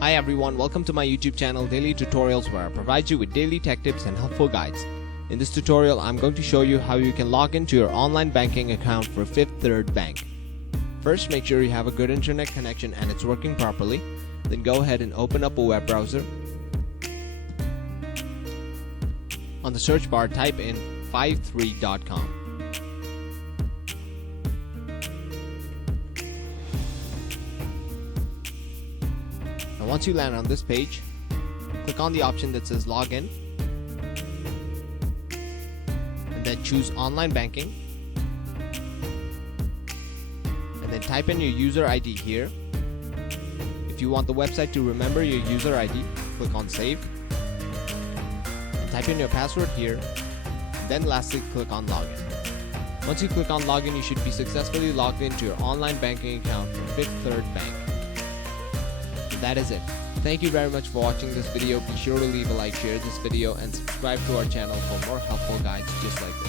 Hi everyone, welcome to my YouTube channel Daily Tutorials, where I provide you with daily tech tips and helpful guides. In this tutorial, I'm going to show you how you can log into your online banking account for Fifth Third Bank. First, make sure you have a good internet connection and it's working properly. Then go ahead and open up a web browser. On the search bar, type in 53.com. Now once you land on this page, click on the option that says Login, and then choose Online Banking, and then type in your user ID here. If you want the website to remember your user ID, click on Save, and type in your password here, then lastly click on Login. Once you click on Login, you should be successfully logged into your online banking account for Fifth Third Bank. That is it. Thank you very much for watching this video. Be sure to leave a like, share this video, and subscribe to our channel for more helpful guides just like this.